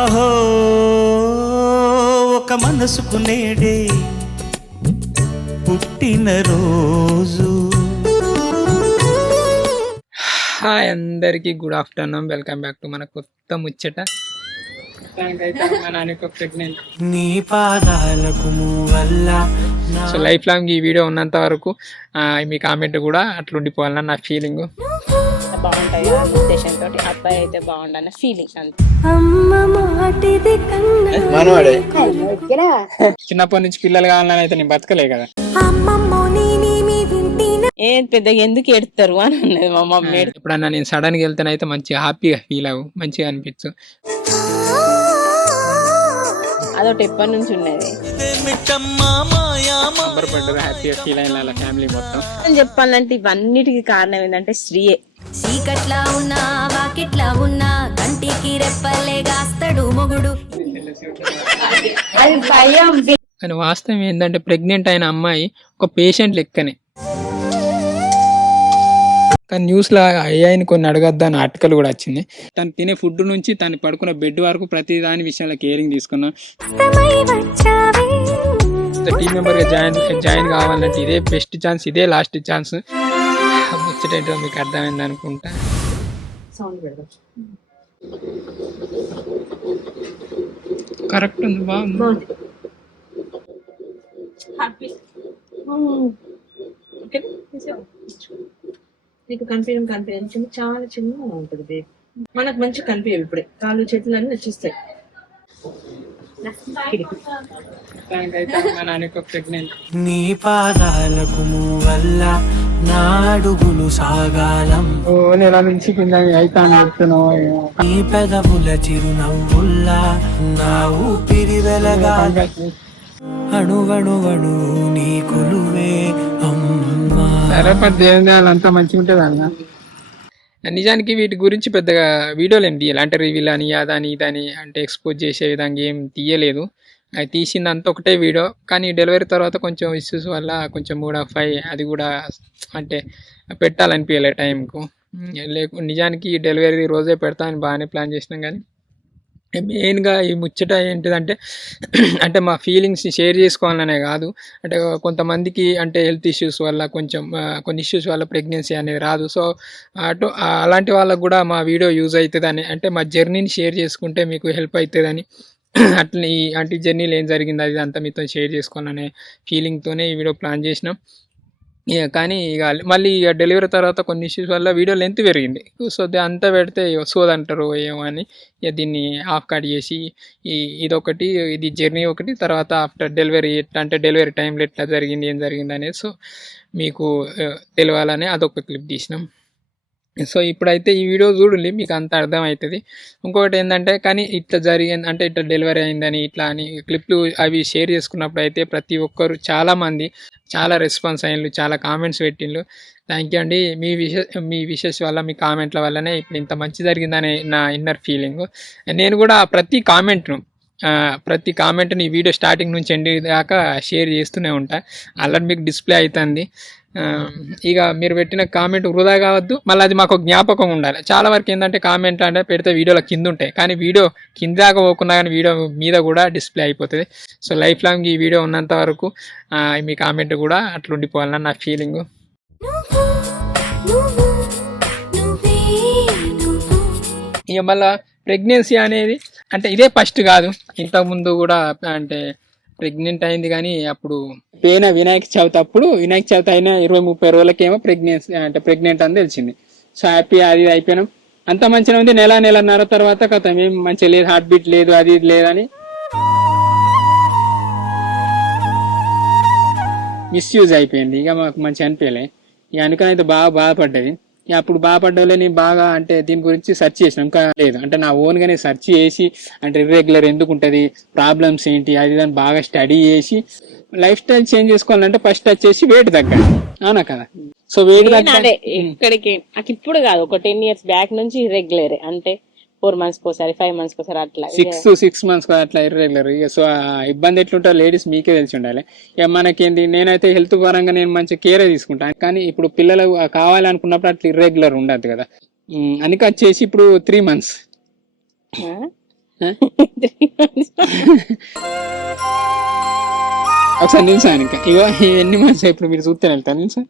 ఆహో ఒక మనసుకు నేడే పుట్టిన రోజు. హాయ్ అందరికీ good afternoon, welcome back to మన కొత్త ముచ్చట. నీ పాదాలకు వల్ల సో లైఫ్ లాంగ్ ఈ వీడియో ఉన్నంత వరకు మీ కామెంట్ కూడా అట్లుండిపోవాలన్న నా ఫీలింగ్. బాగుంటాయి అన్న ఉద్దేశంతో అబ్బాయి అయితే బాగుండన్న ఫీలింగ్ అంతే. చిన్నప్పటి నుంచి పిల్లలు కావాలని అయితే నేను బతకలే కదా. ఏం పెద్దగా ఎందుకు ఎడతారు అని ఉన్నది మా మమ్మీ. ఎప్పుడన్నా నేను సడన్ గా వెళ్తేనైతే మంచిగా హ్యాపీగా ఫీల్ అవ్వు, మంచిగా అనిపించు. అదొకటి ఎప్పటి నుంచి ఉన్నది. సంబరపడ్డారు, హ్యాపీగా ఫీల్ అయిన వాళ్ళ ఫ్యామిలీ మొత్తం. అని చెప్పాలంటే ఇవన్నిటికీ కారణం ఏంటంటే శ్రీయే. చీకట్లా ఉన్నా వాకిట్లా ఉన్నా కంటికి రెప్పలే గాస్తాడు మొగుడు. కానీ వాస్తవం ఏంటంటే ప్రెగ్నెంట్ అయిన అమ్మాయి ఒక పేషెంట్ లెక్కనే. కానీ న్యూస్లో అయ్యాయిని కొన్ని అడగద్దా అని ఆర్టికల్ కూడా వచ్చింది. తను తినే ఫుడ్ నుంచి తను పడుకున్న బెడ్ వరకు ప్రతి దాని విషయంలో కేరింగ్ తీసుకున్నాం. టీమ్ మెంబర్గా జాయిన్ కావాలంటే ఇదే బెస్ట్ ఛాన్స్, ఇదే లాస్ట్ ఛాన్స్. ముచ్చటేంటో మీకు అర్థమైంది అనుకుంటా. కరెక్ట్ ఉంది, బాగుంది. నీకు కనిపించడం చాలా చిన్నగా ఉంటుంది బేబీ. మనకు మంచి కనిపించవు ఇప్పుడే, కాళ్ళు చేతులు అన్నీ నచ్చిస్తాయి. నీ పాదాలకు వల్ల నా అడుగులు సాగాలం. నెల నుంచి కింద నీ పెదవుల చిరునవ్వుల్లా నా ఊపిరి వెలగా అణువణువణు నీ కొలువే అమ్మా. అంతా మంచిగా ఉంటుంది అన్న. నిజానికి వీటి గురించి పెద్దగా వీడియోలు ఏం తీయాలి అంటే రివ్యూల్ అని అదని ఇదని అంటే ఎక్స్పోజ్ చేసే విధంగా ఏం తీయలేదు. అది తీసింది అంత ఒకటే వీడియో. కానీ డెలివరీ తర్వాత కొంచెం ఇష్యూస్ వల్ల కొంచెం మూడ్ ఆఫ్ అయ్యి అది కూడా అంటే పెట్టాలనిపించలే టైంకు. నిజానికి డెలివరీ రోజే పెడతామని బాగానే ప్లాన్ చేసినాం. కానీ మెయిన్గా ఈ ముచ్చట ఏంటిదంటే అంటే మా ఫీలింగ్స్ షేర్ చేసుకోవాలనే కాదు, అంటే కొంతమందికి అంటే హెల్త్ ఇష్యూస్ వల్ల కొంచెం కొన్ని ఇష్యూస్ వల్ల ప్రెగ్నెన్సీ అనేది రాదు. సో అలాంటి వాళ్ళకు కూడా మా వీడియో యూజ్ అవుతుందని, అంటే మా జర్నీని షేర్ చేసుకుంటే మీకు హెల్ప్ అవుతుందని, అట్లా ఈ జర్నీలో ఏం జరిగింది అది అంతా మీతో షేర్ చేసుకోవాలనే ఫీలింగ్తోనే ఈ వీడియో ప్లాన్ చేసినాం. కానీ ఇక మళ్ళీ ఇక డెలివరీ తర్వాత కొన్ని ఇష్యూస్ వల్ల వీడియో లెంత్ పెరిగింది. సో అంతా పెడితే సోదంటారు ఏమో అని ఇక దీన్ని ఆఫ్ కట్ చేసి ఇదొకటి, ఇది జర్నీ ఒకటి, తర్వాత ఆఫ్టర్ డెలివరీ ఎట్లా అంటే డెలివరీ టైంలో ఎట్లా జరిగింది ఏం జరిగింది అనేది సో మీకు తెలియాలని అదొక క్లిప్ తీసినాం. సో ఇప్పుడైతే ఈ వీడియో చూడండి, మీకు అంత అర్థమవుతుంది. ఇంకొకటి ఏంటంటే కానీ ఇట్లా జరిగింది అంటే ఇట్లా డెలివరీ అయిందని ఇట్లా అని క్లిప్లు అవి షేర్ చేసుకున్నప్పుడు అయితే ప్రతి ఒక్కరు చాలామంది చాలా రెస్పాన్స్ అయ్యిండ్రు, చాలా కామెంట్స్ పెట్టిండ్రు. థ్యాంక్ యూ అండి. మీ విషెస్ వల్ల మీ కామెంట్ల వల్లనే ఇప్పుడు ఇంత మంచి జరిగిందనే నా ఇన్నర్ ఫీలింగ్. నేను కూడా ప్రతి కామెంట్ని ఈ వీడియో స్టార్టింగ్ నుంచి ఎండ్ దాకా షేర్ చేస్తూనే ఉంటా. అలా మీకు డిస్ప్లే అవుతుంది. ఇక మీరు పెట్టిన కామెంట్ వృధా కావద్దు, మళ్ళీ అది మాకు జ్ఞాపకం ఉండాలి. చాలా వరకు ఏంటంటే కామెంట్ అంటే పెడితే వీడియోలో కింద ఉంటాయి, కానీ వీడియో కింద దాకా పోకుండా కానీ వీడియో మీద కూడా డిస్ప్లే అయిపోతుంది. సో లైఫ్ లాంగ్ ఈ వీడియో ఉన్నంత వరకు మీ కామెంట్ కూడా అట్లా ఉండిపోవాలన్న నా ఫీలింగ్. ఇక మళ్ళీ ప్రెగ్నెన్సీ అనేది అంటే ఇదే ఫస్ట్ కాదు, ఇంతకుముందు కూడా అంటే ప్రెగ్నెంట్ అయింది. కానీ అప్పుడు వినాయక చవితి అయిన 20-30 రోజులకేమో ప్రెగ్నెంట్ అని తెలిసింది. సో హ్యాపీ అది అయిపోయినాం, అంత మంచిగా ఉంది. నెలన్నర తర్వాత కథ ఏం మంచిగా లేదు, హార్ట్ బీట్ లేదు, అది లేదని మిస్యూజ్ అయిపోయింది. ఇక మాకు మంచిగా అనిపించలే. ఇక అనుకుని అయితే బాధపడ్డది. అప్పుడు బాధపడ్డలే నేను బాగా అంటే దీని గురించి సెర్చ్ చేసినాం. ఇంకా లేదు అంటే నా ఓన్గానే సెర్చ్ చేసి అంటే ఇర్రెగ్యులర్ ఎందుకు ఉంటుంది, ప్రాబ్లమ్స్ ఏంటి అది దాన్ని బాగా స్టడీ చేసి లైఫ్ స్టైల్ చేంజ్ చేసుకోవాలంటే ఫస్ట్ వచ్చేసి వెయిట్ తగ్గాలి, అవునా కదా. సో వెయిట్ తగ్గాలి ఎక్కడికి నాకు ఇప్పుడు కాదు, ఒక 10 years బ్యాక్ నుంచి ఇర్రెగ్యులర్ అంటే 4 months కోసారి 5 months కోసారి అట్లా 6 months అట్లా ఇర్రెగ్యులర్. సో ఇబ్బంది ఎట్లుంటారో లేడీస్ మీకే తెలిసి ఉండాలి. ఇక మనకేంటి నేనైతే హెల్త్ పరంగా నేను మంచి కేర్ తీసుకుంటాను. కానీ ఇప్పుడు పిల్లలు కావాలనుకున్నప్పుడు అట్లా ఇర్రెగ్యులర్ ఉండదు కదా. అందుకే వచ్చేసి ఇప్పుడు 3 months ఒకసారి నిల్సా ఇంకా ఇగో ఎన్ని మంత్స్ ఇప్పుడు మీరు చూస్తే వెళ్తాను నిల్సా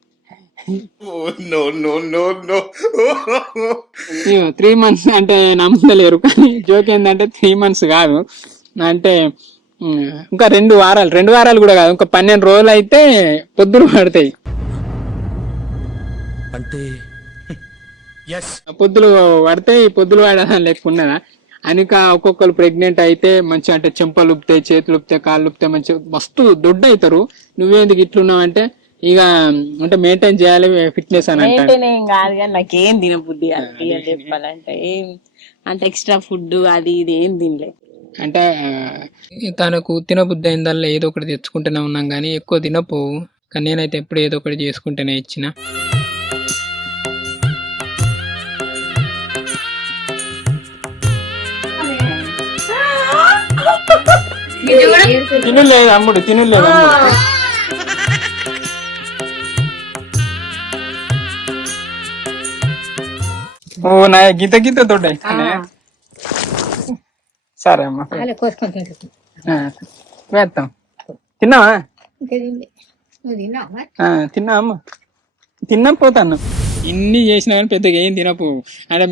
3 months అంటే నమ్మలేరు, కానీ జోక్ ఏంటంటే 3 months కాదు, అంటే ఇంకా 2 వారాలు కూడా కాదు, ఇంకా 12 రోజులు అయితే పొద్దులు పడతాయి. అంటే పొద్దులు పడతాయి, పొద్దులు పడదని లెక్క ఉన్నదా అనిక. ఒక్కొక్కరు ప్రెగ్నెంట్ అయితే మంచిగా అంటే చెంపలు ఉప్పుతాయి, చేతులు ఉప్పుతాయి, కాళ్ళు ఉప్పుతాయి, మంచిగా మస్తు దొడ్డు అవుతారు. నువ్వేందుకు ఇట్లున్నావు ఇక అంటే మెయింటైన్ చేయాలి ఫిట్నెస్ అని అంటే కాదు, కానీ నాకేం తినబుద్ధి అని చెప్పాలంటే ఏం అంటే ఎక్స్ట్రా ఫుడ్ అది ఇది ఏం తినలే. అంటే తనకు తినబుద్ధి అయిందల్లా ఏదో ఒకటి తెచ్చుకుంటూనే ఉన్నాం, కానీ ఎక్కువ తినపోవు. కానీ నేనైతే ఎప్పుడు ఏదో ఒకటి చేసుకుంటేనే ఇచ్చిన. తినలేదు అమ్ముడు, తినలేదు అమ్ముడు. ఓ నా గీత తోట సరే అమ్మా వేస్తాం. తిన్నావా? తిన్నా అమ్మా, తిన్నా పోతాను. ఇన్ని చేసినా కానీ పెద్దగా ఏం తినపు. అంటే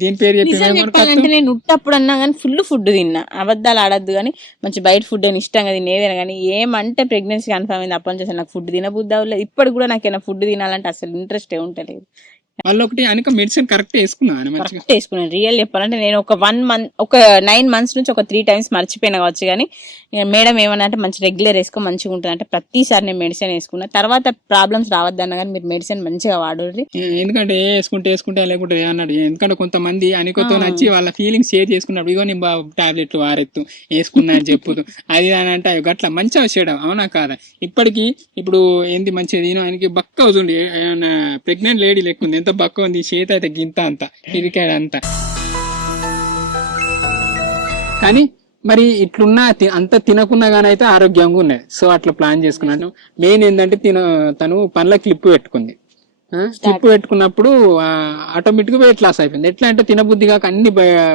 దీని పేరు చెప్పాలంటే నేను ఉట్టప్పుడు అన్నా కానీ ఫుల్ ఫుడ్ తిన్నా, అబద్ధాలు ఆడద్దు కానీ మంచి బయట ఫుడ్ అని ఇష్టంగా తినేదేనా. కానీ ఏమంటే ప్రెగ్నెన్సీ కన్ఫర్మ్ అయింది అప్పటి నుంచి నాకు ఫుడ్ తినబుద్ధి అవ్వలేదు. ఇప్పటికి కూడా నాకు ఏమైనా ఫుడ్ తినాలంటే అసలు ఇంట్రెస్ట్ ఉంటలేదు. వాళ్ళు ఒకటి అనుక మెడిసిన్ కరెక్ట్ వేసుకున్నాను. రియల్ చెప్పాలంటే నేను ఒక 9 months నుంచి ఒక 3 times మర్చిపోయినా కావచ్చు, కానీ మేడం ఏమన్నా అంటే మంచి రెగ్యులర్ వేసుకో మంచిగా ఉంటుంది అంటే ప్రతిసారి నేను మెడిసిన్ వేసుకున్నా. తర్వాత ప్రాబ్లమ్స్ రావద్దన్నా కానీ మీరు మెడిసిన్ మంచిగా వాడండి. ఎందుకంటే వేసుకుంటే లేకుంటే అన్నాడు. ఎందుకంటే కొంతమంది అనుకతో నచ్చి వాళ్ళ ఫీలింగ్స్ షేర్ చేసుకున్నప్పుడు ఇగో నేను టాబ్లెట్లు వారెత్తు వేసుకున్నా అని చెప్పుదు అది అని అంటే అట్లా మంచిగా చేయడం అవునా కాదా. ఇప్పటికి ఇప్పుడు ఏంది మంచిగా తినో ఆయనకి బక్క అవుతుంది. ప్రెగ్నెంట్ లేడీ లెక్కుంది, ఎంత బక్క ఉంది, చేత అయితే గింత అంత ఇరికాడు అంత. కానీ మరి ఇట్లున్నా అంత తినకున్నా గానీ అయితే ఆరోగ్యంగా ఉన్నాయి. సో అట్లా ప్లాన్ చేసుకున్నాను. మెయిన్ ఏంటంటే తను పండ్ల క్లిప్ పెట్టుకుంది. స్లిప్ పెట్టుకున్నప్పుడు ఆటోమేటిక్ గా వెయిట్ లాస్ అయిపోయింది. ఎట్లా అంటే తినబుద్ధి కాక అన్ని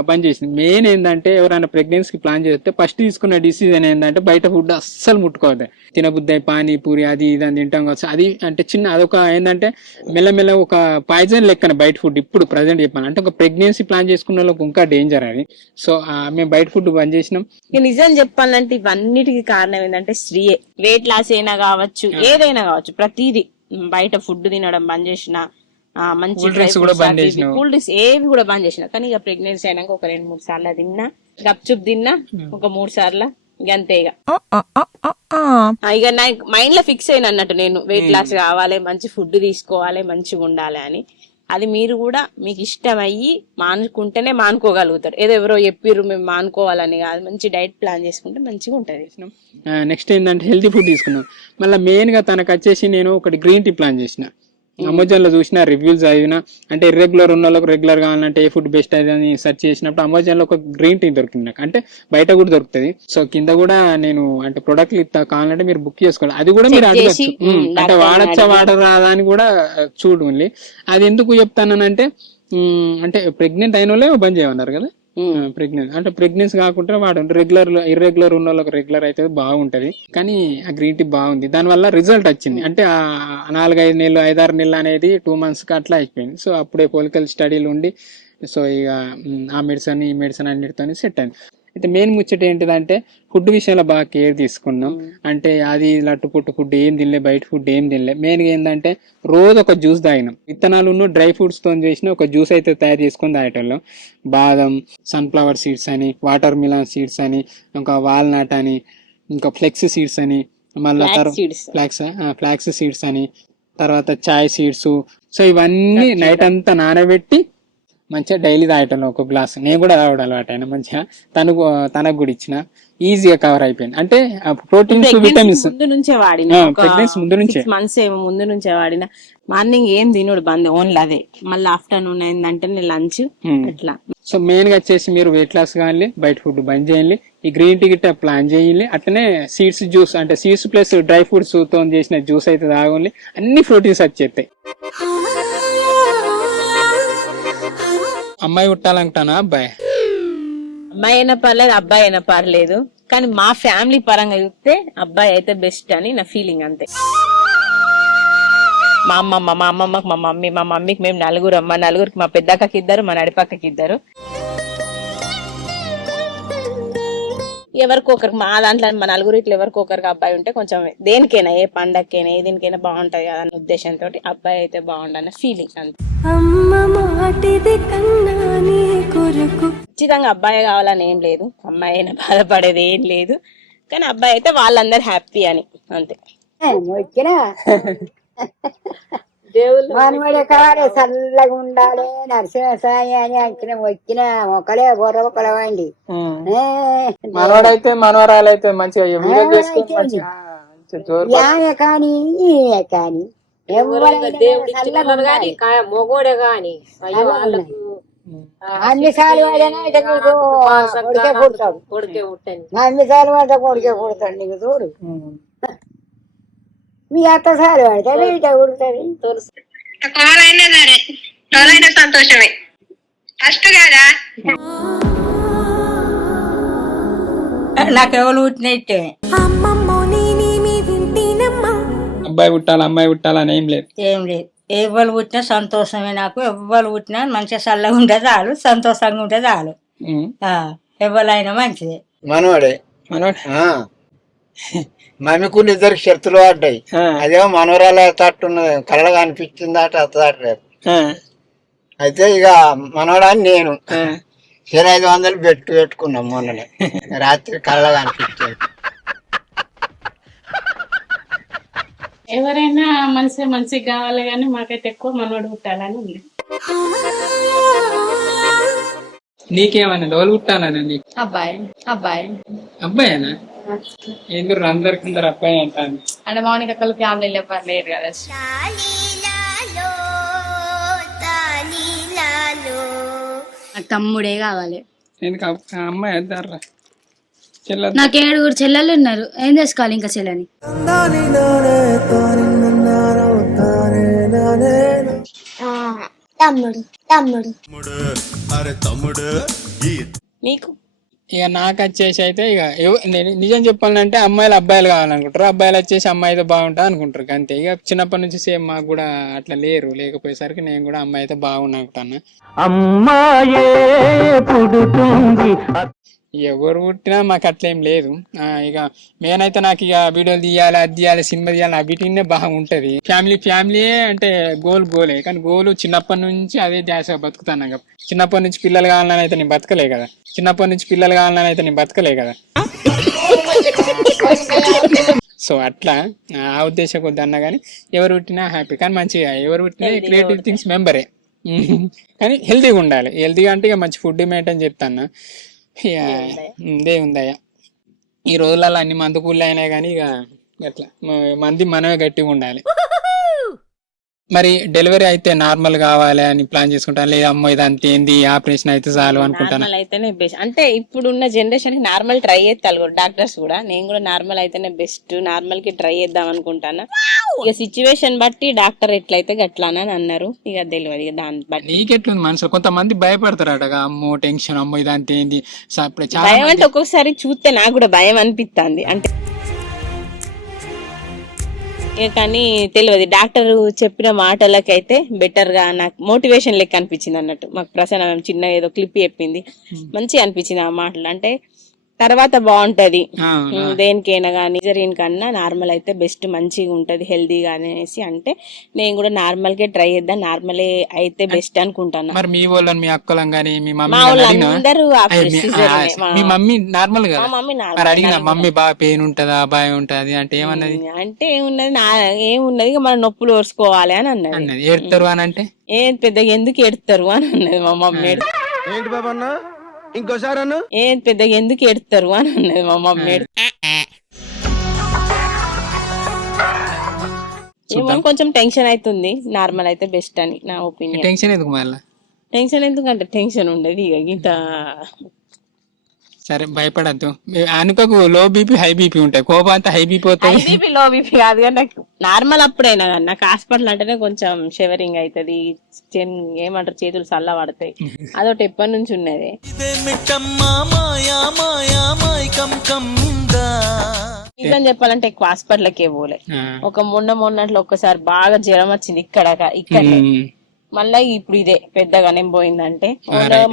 బంద్ చేసింది. మెయిన్ ఏంటంటే ఎవరైనా ప్రెగ్నెన్సీకి ప్లాన్ చేస్తే ఫస్ట్ తీసుకున్న డిసిజన్ ఏంటంటే బయట ఫుడ్ అస్సలు ముట్టుకోవద్దు. తినబుద్ధి అయి పానీపూరి అది ఇది అని తింటాం కావచ్చు. అది అంటే అదొక ఏంటంటే మెల్లమెల్ల ఒక పాయిజన్ లెక్కన బయట ఫుడ్ ఇప్పుడు ప్రజెంట్ చెప్పాను అంటే ఒక ప్రెగ్నెన్సీ ప్లాన్ చేసుకున్న వాళ్ళకి ఇంకా డేంజర్ అది. సో మేము బయట ఫుడ్ బంద్ చేసినాం. నిజం చెప్పాలంటే ఇవన్నిటికి కారణం ఏంటంటే స్త్రీయే. వెయిట్ లాస్ అయినా కావచ్చు, ఏదైనా కావచ్చు, ప్రతిదీ బయట ఫుడ్ తినడం బంద్ చేసిన, మంచి కూల్ డ్రింక్స్ ఏవి కూడా బంద్ చేసిన. కానీ ఇక ప్రెగ్నెన్సీ అయినాక ఒక 2-3 సార్లు తిన్నా, గప్చుప్ తిన్నా ఒక 3 సార్లు, ఇక అంతే. ఇక నా మైండ్ లో ఫిక్స్ అయిన అన్నట్టు నేను వెయిట్ లాస్ కావాలి, మంచి ఫుడ్ తీసుకోవాలి, మంచిగా ఉండాలి అని. అది మీరు కూడా మీకు ఇష్టం అయ్యి మానుకుంటేనే మానుకోగలుగుతారు. ఏదో ఎవరో చెప్పిర్రు మేము మానుకోవాలని కాదు, మంచి డైట్ ప్లాన్ చేసుకుంటే మంచిగా ఉంటది. నెక్స్ట్ ఏంటంటే హెల్తీ ఫుడ్ తీసుకున్నాం. మళ్ళీ మెయిన్ గా తనకు వచ్చేసి నేను ఒకటి గ్రీన్ టీ ప్లాన్ చేసిన. అమెజాన్ లో చూసిన రివ్యూస్ చదివిన, అంటే ఇర్రెగ్యులర్ ఉన్న వాళ్ళకి రెగ్యులర్ కావాలంటే ఏ ఫుడ్ బెస్ట్ అని సెర్చ్ చేసినప్పుడు అమెజాన్ లో ఒక గ్రీన్ టీ దొరికింది నాకు. అంటే బయట కూడా దొరుకుతుంది. సో కింద కూడా నేను అంటే ప్రొడక్ట్లు కావాలంటే మీరు బుక్ చేసుకోవాలి. అది కూడా మీరు అడగచ్చు, అంటే వాడచ్చా వాడరాదా అని కూడా చూడండి. అది ఎందుకు చెప్తానంటే అంటే ప్రెగ్నెంట్ అయిన వాళ్ళే బంద్ చేయమన్నారు కదా. ప్రెగ్నెంట్ అంటే ప్రెగ్నెన్సీ కాకుండా వాడండి. ఇర్రెగ్యులర్ ఉన్న వాళ్ళకి రెగ్యులర్ అయితే బాగుంటది. కానీ ఆ గ్రీన్ టీ బాగుంది, దాని వల్ల రిజల్ట్ వచ్చింది. అంటే 4-5 నెలలు 5-6 నెలలు అనేది 2 months కి అట్లా అయిపోయింది. సో అప్పుడే పొలిటికల్ స్టడీలు ఉండి సో ఇక ఆ మెడిసిన్ ఈ మెడిసిన్ అన్నిటితో సెట్ అయింది. అయితే మెయిన్ ముచ్చట ఏంటిదంటే ఫుడ్ విషయంలో బాగా కేర్ తీసుకున్నాం. అంటే అది లట్టు పుట్టు ఫుడ్ ఏం తినలే, బయట ఫుడ్ ఏం తినలే. మెయిన్ గా ఏంటంటే రోజు ఒక జ్యూస్ తాగినాం. విత్తనాలు డ్రై ఫ్రూట్స్ తో చేసిన ఒక జ్యూస్ అయితే తయారు చేసుకుని తాగేటోళ్ళం. బాదం, సన్ఫ్లవర్ సీడ్స్ అని, వాటర్ మిలన్ సీడ్స్ అని, ఇంకా వాల్నట్ అని, ఇంకా ఫ్లెక్స్ సీడ్స్ అని, మళ్ళీ ఫ్లాక్స్ సీడ్స్ అని, తర్వాత చాయ్ సీడ్స్. సో ఇవన్నీ నైట్ అంతా నానబెట్టి మంచిగా డైలీ తాగటం ఒక గ్లాస్. నేను కూడా తాగడం అలవాటు అయినా మంచిగా. తనకు కూడా ఇచ్చిన, ఈజీగా కవర్ అయిపోయింది. అంటే ప్రోటీన్స్ విటమిన్స్ ముందు నుంచే వాడిన, ప్రెగ్నెన్సీ ముందు నుంచే 6 months ఏమో ముందు నుంచే వాడిన. మార్నింగ్ ఏం తినడు బంద్, ఓన్లీ అదే. మళ్ళీ ఆఫ్టర్నూన్ అయిందంటే లంచ్ అట్లా. సో మెయిన్ గా వచ్చేసి మీరు వెయిట్ లాస్ కావాలి, బయట ఫుడ్ బంద్ చేయాలి, ఈ గ్రీన్ టీ గిట్ట ప్లాన్ చేయాలి. అట్లనే సీడ్స్ జ్యూస్ అంటే సీడ్స్ ప్లస్ డ్రై ఫ్రూట్స్ తో చేసిన జ్యూస్ అయితే తాగాలి. అన్ని ప్రోటీన్స్ వచ్చేస్తాయి. అమ్మాయి పుట్టాలంటానా అబ్బాయి? అమ్మాయి అయినా పర్లేదు, అబ్బాయి అయినా పర్లేదు, కానీ మా ఫ్యామిలీ పరంగా చూస్తే అబ్బాయి అయితే బెస్ట్ అని నా ఫీలింగ్ అంతే. మా అమ్మమ్మకి మా మమ్మీకి మేము నలుగురు, మా నలుగురికి మా పెద్దక్కకి 2, మా నడిపక్కకి 2. ఎవరికొకరికి మా దాంట్లో మా నలుగురు ఇట్లా ఎవరికొకరికి అబ్బాయి ఉంటే కొంచెం దేనికైనా, ఏ పండగకైనా ఏ దీనికైనా బాగుంటది కదా అన్న ఉద్దేశంతో అబ్బాయి అయితే బాగుండన్న ఫీలింగ్ అంతే. ఖచ్చితంగా అబ్బాయి కావాలని ఏం లేదు, అమ్మాయి అయినా బాధపడేది ఏం లేదు, కానీ అబ్బాయి అయితే వాళ్ళందరూ హ్యాపీ అని అంతే. మనవడే కావాలి, చల్లగా ఉండాలి, నరసింహసాయి అని వచ్చిన మొక్కలే బొర్రొక్కలవండి. మనవాడైతే మనవరాలైతే మంచిగా ఆమె కానీ ఈమె కానీ మొగోడే గాని అన్ని సార్లు వాడైనా కొడుకే పుడతాడు, అన్ని సార్లు వాడితే కొడుకే పుడతాడు. నీకు చూడు, మీ అత్త సార్లు వాడితే బయట పుడతాడు. సంతోషమే ఫస్ట్ కదా. నాకెవరు పుట్టినట్టే అబ్బాయి పుట్టాలి అమ్మాయి పుట్టాలని ఏం లేదు, ఏం లేదు. ఎవరు పుట్టినా సంతోషమే నాకు. ఎవరు పుట్టినా మంచిగా చల్లగా ఉంటే చాలు, సంతోషంగా ఉంటే చాలు. ఎవరైనా మంచిదే. మనవాడే మమ్మీకు 2 షరతులు పడ్డాయి. అదేమో మనవరాలు తట్టున్నది, కళ్ళగా అనిపించింది అట అత్తదాటలేదు. అయితే ఇక మనవడాన్ని నేను 500 పెట్టుకున్నాం మొన్ననే రాత్రి, కళ్ళగా అనిపించింది. ఎవరైనా మంచిగా కావాలి కానీ మాకైతే ఎక్కువ మనవాడు పుట్టాలని ఉంది. నీకేమన్నా డోలు పుట్టాలని నీకు? అబ్బాయి అబ్బాయేనా? ఎందుకు అందరికి అబ్బాయి అంటాను అంటే మౌనిక అక్కలు ఫ్యామిలీలో లేరు కదా. తమ్ముడే కావాలి. ఎందుకు అమ్మాయి వద్దారా? నాకు 7 చెల్లెలు ఉన్నారు, ఏం చేసుకోవాలి ఇంకా చెల్లని? నీకు ఇక నాకు వచ్చేసి అయితే ఇక నేను నిజం చెప్పాలంటే అమ్మాయిలు అబ్బాయిలు కావాలనుకుంటారు, అబ్బాయిలు వచ్చేసి అమ్మాయితో బాగుంటా అనుకుంటారు అంతే. ఇక చిన్నప్పటి నుంచి సేమ్ మాకు కూడా అట్లా లేకపోయేసరికి నేను కూడా అమ్మాయి అయితే బాగున్నా అనుకుంటాను. ఎవరు పుట్టినా మాకు అట్లేం లేదు. ఇక నేనైతే నాకు ఇక వీడియోలు తీయాలి, అది తీయాలి, సినిమా తీయాలి, వీటినే బాగుంటది. ఫ్యామిలీ అంటే గోలే, కానీ గోలు చిన్నప్పటి నుంచి అదే ధ్యాస బతుకుతాను. చిన్నప్పటి నుంచి పిల్లలు కావాలని అయితే నేను బతకలే కదా. సో అట్లా ఆ ఉద్దేశం కొద్ది అన్నా కానీ ఎవరు పుట్టినా హ్యాపీ, కానీ మంచిగా ఎవరు పుట్టినా క్రియేటివ్ థింగ్స్ మెంబరే, కానీ హెల్తీగా ఉండాలి. హెల్తీగా అంటే ఇక మంచి ఫుడ్ మెయింటైన్ చెప్తాను. ఇదే ఉందయ్యా, ఈ రోజులలో అన్ని మందు కూళ్ళు అయినాయి కానీ ఇక ఎట్లా మంది మనమే గట్టిగా ఉండాలి. మరి డెలివరీ అయితే నార్మల్ కావాలి అని ప్లాన్ చేసుకుంటాను, లేదా అమ్మో ఇది అంతే ఏంది ఆపరేషన్ అయితే చాలు అనుకుంటాను. నార్మల్ అయితేనే బెస్ట్. అంటే ఇప్పుడున్న జనరేషన్ కి నార్మల్ ట్రై చేస్తారు డాక్టర్స్ కూడా. నేను కూడా నార్మల్ అయితేనే బెస్ట్, నార్మల్ కి ట్రై చేద్దాం అనుకుంటాను. ఇక సిచ్యువేషన్ బట్టి డాక్టర్ ఎట్లయితే గట్లానని అన్నారు. ఇక తెలియదు, ఇక దాన్ని బట్టి. నీకెట్లుంది మనసులో? కొంతమంది భయపడతారట, అమ్మో టెన్షన్, అమ్మో ఇది అంతే ఏంది భయం. అంటే ఒక్కొక్కసారి చూస్తే నాకు కూడా భయం అనిపిస్తుంది. అంటే కానీ తెలియదు, డాక్టర్ చెప్పిన మాటలకైతే బెటర్ గా నాకు మోటివేషన్ లెక్క అనిపించింది అన్నట్టు. మాకు ప్రసన్న చిన్న ఏదో క్లిప్ చెప్పింది, మంచిగా అనిపించింది ఆ మాటలు. అంటే తర్వాత బాగుంటది దేనికైనా కానీ. సిజరీన్ కన్నా నార్మల్ అయితే బెస్ట్, మంచిగా ఉంటది, హెల్దీగా అనేసి. అంటే నేను కూడా నార్మల్ కే ట్రై చేద్దాం, నార్మలే అయితే బెస్ట్ అనుకుంటాను. మరి మీ వాళ్ళని, మీ అక్కలను కానీ మీ మమ్మీ అందరూ మీ మమ్మీ నార్మల్ గా అడిగిన మమ్మీ బాగా పెయిన్ ఉంటదా భయం ఉంటది అంటే ఏమన్నది? అంటే ఏమున్నది ఇక మన నొప్పులు ఓర్చుకోవాలి అని అన్నది. ఏడుతారు అని అంటే ఏం పెద్దగా ఎందుకు ఏడుతారు అని అన్నది మా మమ్మీ. ఏంటి బాబా అన్న ఇంకోసారి ఏం పెద్దగా ఎందుకు ఏడుతారు అని అన్నది మా మమ్మీ. ఏమో కొంచెం టెన్షన్ అవుతుంది, నార్మల్ అయితే బెస్ట్ అని నా ఒపీనియన్. టెన్షన్ ఎందుకు మళ్ళీ? టెన్షన్ ఎందుకంటే టెన్షన్ ఉండదు ఇక ఇంత సరే భయపడద్దు, అనుకకు లో బీపీ హై బీపీ ఉంటాయి, కోపం అంతా హై బీపీ అవుతుంది. బీపీ లో బీపీ కాదు కానీ నాకు నార్మల్ అప్పుడైనా కానీ నాకు హాస్పిటల్ అంటేనే కొంచెం షివరింగ్ అవుతుంది, ఏమంటారు చేతులు చల్ల పడతాయి, అదొకటి ఎప్పటి నుంచి ఉన్నది. నిజం చెప్పాలంటే ఎక్కువ హాస్పిటల్కే పోలే. ఒక మొన్నట్లో ఒక్కసారి బాగా జ్వరం వచ్చింది ఇక్కడ మళ్ళా ఇప్పుడు ఇదే పెద్దగానే పోయిందంటే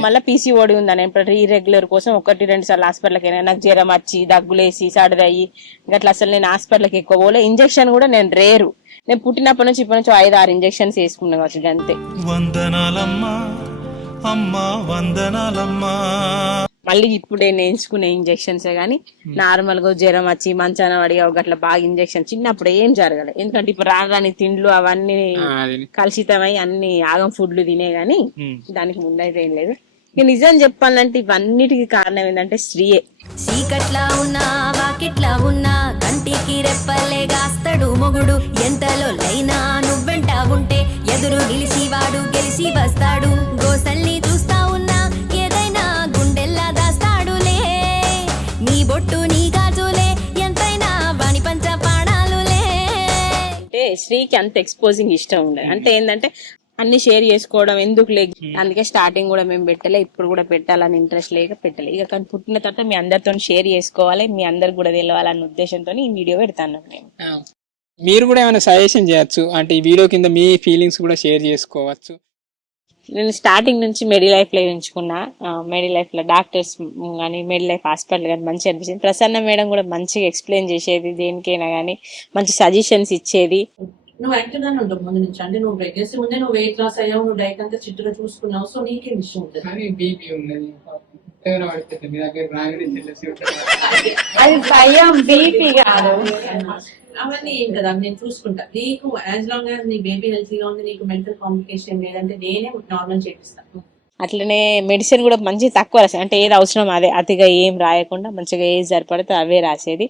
మళ్ళీ పీసీఓడి ఉందని ఇర్రెగ్యులర్ కోసం 1-2 సార్లు హాస్పిటల్కి అయినా నాకు జ్వరం వచ్చి దగ్గులేసి సడరయ్యి గట్లా అసలు నేను హాస్పిటల్కి ఎక్కువ పోలే. ఇంజక్షన్ కూడా నేను రేరు, నేను పుట్టినప్పటి నుంచి ఇప్పటి నుంచి 5-6 ఇంజక్షన్స్ వేసుకున్నా కావచ్చు అంతే. మళ్ళీ ఇప్పుడు నేర్చుకునే ఇంజక్షన్స్ గానీ నార్మల్ గా జ్వరం వచ్చి మంచాన పడి గట్లా బాగా ఇంజక్షన్ చిన్నప్పుడు ఏం జరగలేదు. ఎందుకంటే ఇప్పుడు రాని తిండ్లు అవన్నీ కలుషితమై అన్ని ఆగం ఫుడ్లు తినే గానీ దానికి ముందైతే ఏం లేదు. ఇక నిజం చెప్పాలంటే ఇవన్నిటికి కారణం ఏంటంటే స్త్రీయే. చీకట్లా ఉన్నా వాకిట్లా ఉన్నా కంటికి రెప్పలేగాస్తాడు మొగుడు, ఎంతలో లైనా నువ్వెంట ఉంటే ఎదురు నిలిచి వాడు గెలిచి వస్తాడు. గోసల్ని చూస్తా ఉన్నా ఏదైనా గుండెల్లా దాస్తాడులే, నీ బొట్టు నీ గాజులే ఎంతైనా వాణి పంచ పాడాలులే. అంటే స్త్రీకి అంత ఎక్స్పోజింగ్ ఇష్టం ఉండదు. అంటే ఏంటంటే అన్ని షేర్ చేసుకోవడం ఎందుకు లేదు, అందుకే స్టార్టింగ్ కూడా మేము పెట్టలే, ఇప్పుడు కూడా పెట్టాలని ఇంట్రెస్ట్ లేక పెట్టలే. ఇక కానీ పుట్టిన తర్వాత మీ అందరితో షేర్ చేసుకోవాలి, మీ అందరికి కూడా తెలవాలన్న ఉద్దేశంతో ఈ వీడియో పెడతాను నేను. మీరు కూడా ఏమైనా సజెషన్ చేయొచ్చు, అంటే ఈ వీడియో కింద మీ ఫీలింగ్స్ కూడా షేర్ చేసుకోవచ్చు. నేను స్టార్టింగ్ నుంచి మెడి లైఫ్ లో ఎంచుకున్నా, మెడి లైఫ్ లో డాక్టర్స్ కానీ మెడి లైఫ్ హాస్పిటల్ కానీ మంచిగా అనిపించింది. ప్రసన్న మేడం కూడా మంచిగా ఎక్స్ప్లెయిన్ చేసేది, దేనికైనా కానీ మంచి సజెషన్స్ ఇచ్చేది. నువ్వు యాక్టివ్ గానే ఉంటావు ముందు నుంచి, అంటే నువ్వు ప్రెగ్నెన్సీ ముందే నువ్వు వెయిట్ లాస్ అయ్యావు, నువ్వు డైట్ అంతా చిట్టుగా చూసుకున్నావు, సో నీకేం విషయం ఉంటుంది. అది భయం, బీపీ కాదు, అవన్నీ ఏం కదా నేను చూసుకుంటా. నీకు యాజ్ లాంగ్ యాజ్ నీ బేబీ హెల్తీగా ఉంది, నీకు మెంటల్ కాంప్లికేషన్ లేదంటే నేనే నార్మల్ చేపిస్తాను. అట్లనే మెడిసిన్ కూడా మంచి తక్కువ రాసేది, అంటే ఏది అవసరం అదే, అతిగా ఏం రాయకుండా మంచిగా ఏది సరిపడితే అవే రాసేది.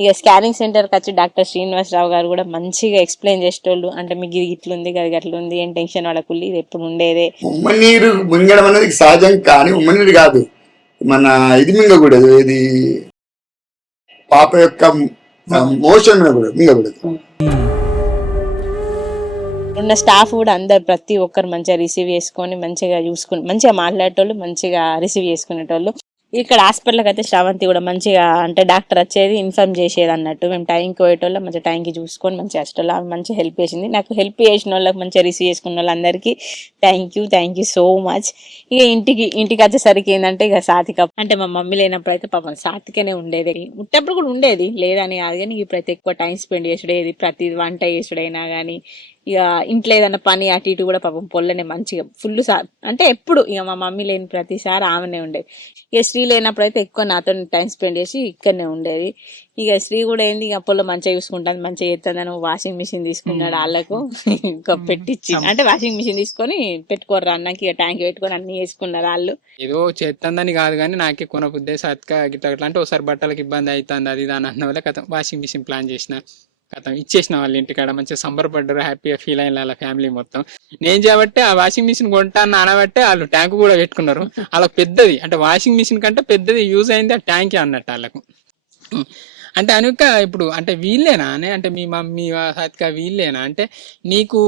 ఇక స్కానింగ్ సెంటర్కి వచ్చి డాక్టర్ శ్రీనివాసరావు గారు కూడా మంచిగా ఎక్స్ప్లెయిన్ చేసేటోళ్ళు, అంటే మీకు ఇది ఇట్లుంది గది గట్లుంది, ఏం టెన్షన్ పడకుండా ఇది ఎప్పుడు ఉండేదే. ఉమ్మనీరు మింగడం అనేది సహజం, కానీ ఉమ్మనీరు కాదు, మన ఇది మింగకూడదు, ఇది పాప యొక్క మోషన్ మింగకూడదు. ఉన్న స్టాఫ్ కూడా అందరు ప్రతి ఒక్కరు మంచిగా రిసీవ్ చేసుకొని మంచిగా చూసుకుని మంచిగా మాట్లాడేటోళ్ళు, మంచిగా రిసీవ్ చేసుకునేటోళ్ళు. ఇక్కడ హాస్పిటల్కి అయితే శ్రవంతి కూడా మంచిగా, అంటే డాక్టర్ వచ్చేది ఇన్ఫార్మ్ చేసేది అన్నట్టు, మేము టైంకి పోయేటోళ్ళం, మంచిగా టైంకి చూసుకొని మంచిగా వచ్చేటోళ్ళు. ఆమె మంచిగా హెల్ప్ చేసింది నాకు. హెల్ప్ చేసిన వాళ్ళకి మంచిగా రిసీవ్ చేసుకున్న వాళ్ళందరికీ థ్యాంక్ యూ సో మచ్. ఇక ఇంటికి వచ్చేసరికి ఏంటంటే ఇక సాతిక, అంటే మా మమ్మీ లేనప్పుడు అయితే పాపం సాతికనే ఉండేది, ఉట్టప్పుడు కూడా ఉండేది లేదని కాదు, కానీ ఇప్పుడైతే ఎక్కువ టైం స్పెండ్ చేసుడేది, ప్రతి వంట చేసుడైనా కానీ ఇక ఇంట్లో ఏదన్నా పని అటు ఇటు కూడా పాపం పొల్లనే మంచిగా ఫుల్ అంటే ఎప్పుడు ఇక మా మమ్మీ లేని ప్రతిసారి ఆమెనే ఉండేది. ఇక శ్రీ లేనప్పుడు అయితే ఎక్కువ నాతో టైం స్పెండ్ చేసి ఇక్కడనే ఉండేది. ఇక శ్రీ కూడా ఏంది ఇక పొల్ల మంచిగా చూసుకుంటాను, మంచిగా చేస్తుందని వాషింగ్ మిషన్ తీసుకున్నాడు వాళ్ళకు ఇంకా పెట్టించి, అంటే వాషింగ్ మిషన్ తీసుకొని పెట్టుకోర్రా అన్నకి ఇక ట్యాంక్ పెట్టుకొని అన్ని వేసుకున్నారు వాళ్ళు. ఏదో చేస్తుందని కాదు కానీ నాకే కొనబుద్దే సత్కా గిట్లా అట్లా, అంటే ఒకసారి బట్టలకు ఇబ్బంది అవుతుంది అది దాని అన్న వల్ల కథ వాషింగ్ మిషన్ ప్లాన్ చేసిన కథ ఇచ్చేసిన వాళ్ళ ఇంటికాడ మంచిగా సంబరపడ్డారు, హ్యాపీగా ఫీల్ అయిన వాళ్ళ ఫ్యామిలీ మొత్తం. నేను చేయబట్టే ఆ వాషింగ్ మిషన్ కొంటాను అనబట్టే వాళ్ళు ట్యాంక్ కూడా పెట్టుకున్నారు. వాళ్ళకి పెద్దది, అంటే వాషింగ్ మిషన్ కంటే పెద్దది యూజ్ అయింది ఆ ట్యాంకే అన్నట్టు వాళ్ళకు. అంటే అనుక ఇప్పుడు అంటే వీళ్ళేనా అంటే మీ మమ్మీ సత్కా వీళ్ళేనా, అంటే నీకు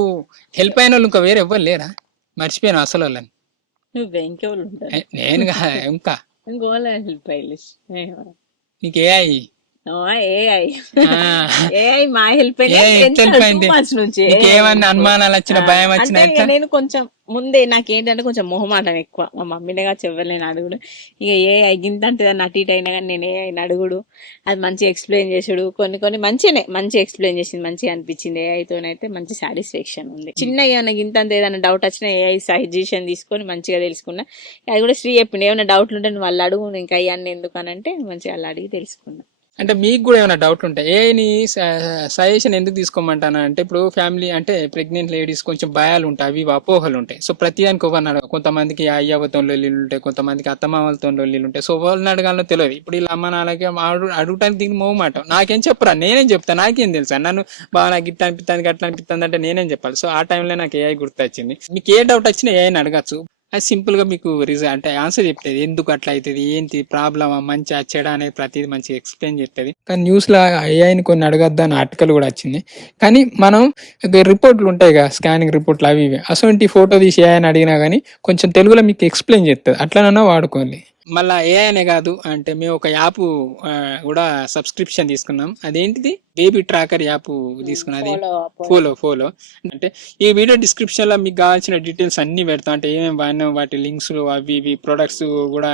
హెల్ప్ అయిన వాళ్ళు ఇంకా వేరే ఎవ్వరు లేరా? మర్చిపోయాను అసలు వాళ్ళని. నేను ఇంకా నీకు ఏఐ మా హెల్ప్ ఏమన్నా అనుమానాలు వచ్చిన భయం వచ్చిన నేను కొంచెం ముందే నాకేంటంటే కొంచెం మొహమాటం ఎక్కువ, మా మమ్మీనేగా చెప్పలేను అడుగుడు. ఇక ఏఐ గింత అంటే దాన్ని అటు ఇటు అయినా కానీ నేను ఏఐని అడుగుడు, అది మంచిగా ఎక్స్ప్లెయిన్ చేసుడు, కొన్ని మంచిగా ఎక్స్ప్లెయిన్ చేసింది, మంచిగా అనిపించింది. ఏఐతోనైతే మంచి సాటిస్ఫాక్షన్ ఉంది. చిన్న ఏమైనా గింత అంత ఏదైనా డౌట్ వచ్చినా ఏఐ సజెషన్ తీసుకొని మంచిగా తెలుసుకున్నా. అది కూడా శ్రీ చెప్పింది, ఏమైనా డౌట్లు ఉంటే నువ్వు వాళ్ళు అడుగు, ఇంకా అయ్యాన్ని ఎందుకు అని అంటే మంచిగా వాళ్ళు అడిగి తెలుసుకున్నా. అంటే మీకు కూడా ఏమైనా డౌట్ ఉంటాయి ఏని సజెషన్ ఎందుకు తీసుకోమంటాను అంటే, ఇప్పుడు ఫ్యామిలీ అంటే ప్రెగ్నెంట్ లేడీస్ కొంచెం భయాలు ఉంటాయి, అవి అపోహలు ఉంటాయి. సో ప్రతిదానికి ఒకరు కొంతమందికి అయ్యవతో లొల్లీలు ఉంటాయి, కొంతమందికి అత్తమామలతో లొల్లీలు ఉంటాయి. సో వాళ్ళని అడగాలో తెలియదు. ఇప్పుడు ఇలా అమ్మ నాన్నకి అడగటానికి దీనికి మొహమాట, నాకేం చెప్పరా, నేనేం చెప్తాను, నాకేం తెలుసా, నన్ను బాగా నాకు ఇట్లా అనిపిస్తుంది అట్లా అనిపిస్తుంది అంటే నేనేం చెప్పాలి. సో ఆ టైంలో నాకు ఏఐ గుర్తొచ్చింది. మీకు ఏ డౌట్ వచ్చినా ఏఐని అడగచ్చు. అది సింపుల్గా మీకు అంటే ఆన్సర్ చెప్తుంది, ఎందుకు అట్లా అవుతుంది, ఏంటి ప్రాబ్లమా, మంచి చెడా అనేది ప్రతిదీ మంచిగా ఎక్స్ప్లెయిన్ చేస్తుంది. కానీ న్యూస్లో ఏఐని కొన్ని అడగద్దా అని ఆర్టికల్ కూడా వచ్చింది. కానీ మనం రిపోర్ట్లు ఉంటాయి కదా, స్కానింగ్ రిపోర్ట్లు అవి ఇవి, అసలు ఫోటో తీసి ఏఐని అడిగినా కానీ కొంచెం తెలుగులో మీకు ఎక్స్ప్లెయిన్ చేస్తుంది, అట్లనన్నా వాడుకోవాలి. మళ్ళీ ఏఐనే కాదు అంటే మేము ఒక యాప్ కూడా సబ్స్క్రిప్షన్ తీసుకున్నాం. అదేంటిది, బేబీ ట్రాకర్ యాప్ తీసుకున్నాం. అది ఫోలో అంటే ఈ వీడియో డిస్క్రిప్షన్ లో మీకు కావాల్సిన డీటెయిల్స్ అన్ని పెడతాం. అంటే ఏమేమి వాడినాం, వాటి లింక్స్ అవి ఇవి, ప్రొడక్ట్స్ కూడా